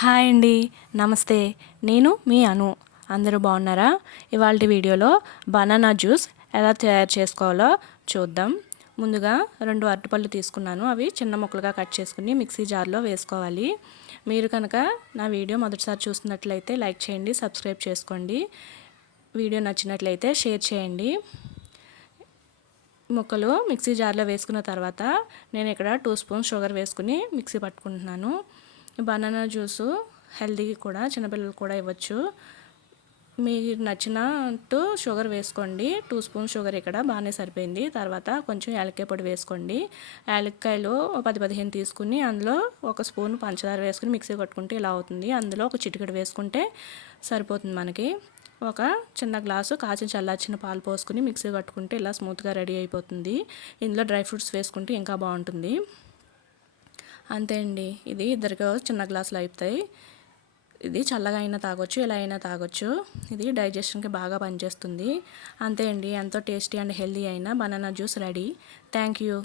Hi అండి, నమస్తే. నేను మీ అను. అందరూ బాగున్నారా? ఇవాళ వీడియోలో బనానా జ్యూస్ ఎలా తయారు చేసుకోవాలో చూద్దాం. ముందుగా 2 అరటిపళ్ళు తీసుకున్నాను. అవి చిన్న ముక్కలుగా కట్ చేసుకుని మిక్సీ జార్లో వేసుకోవాలి. మీరు కనుక నా వీడియో మొదటిసారి చూస్తున్నట్లయితే లైక్ చేయండి, సబ్స్క్రైబ్ చేసుకోండి. వీడియో నచ్చినట్లయితే షేర్ చేయండి. ముక్కలు మిక్సీ జార్లో వేసుకున్న తర్వాత నేను ఇక్కడ 2 స్పూన్స్ షుగర్ వేసుకుని మిక్సీ పట్టుకుంటున్నాను. బనానా జ్యూసు హెల్దీ కూడా, చిన్నపిల్లలు కూడా ఇవ్వచ్చు. మీకు నచ్చినట్టు షుగర్ వేసుకోండి. 2 స్పూన్స్ షుగర్ ఇక్కడ బాగానే సరిపోయింది. తర్వాత కొంచెం యాలక్కాయ పొడి వేసుకోండి. యాలక్కాయలు 10-15 తీసుకుని అందులో 1 స్పూన్ పంచదార వేసుకుని మిక్సీ కొట్టుకుంటే ఇలా అవుతుంది. అందులో ఒక చిటికెడు వేసుకుంటే సరిపోతుంది మనకి. ఒక చిన్న గ్లాసు కాచిన చల్లార్చిన పాలు పోసుకుని మిక్సీ కట్టుకుంటే ఇలా స్మూత్గా రెడీ అయిపోతుంది. ఇందులో డ్రై ఫ్రూట్స్ వేసుకుంటే ఇంకా బాగుంటుంది. అంతే అండి, ఇది ఇద్దరికి చిన్న గ్లాసులు అయిపోతాయి. ఇది చల్లగా అయినా తాగొచ్చు, ఇలా అయినా తాగొచ్చు. ఇది డైజెషన్కి బాగా పనిచేస్తుంది. అంతే అండి, ఎంతో టేస్టీ అండ్ హెల్దీ అయిన banana juice ready. Thank you.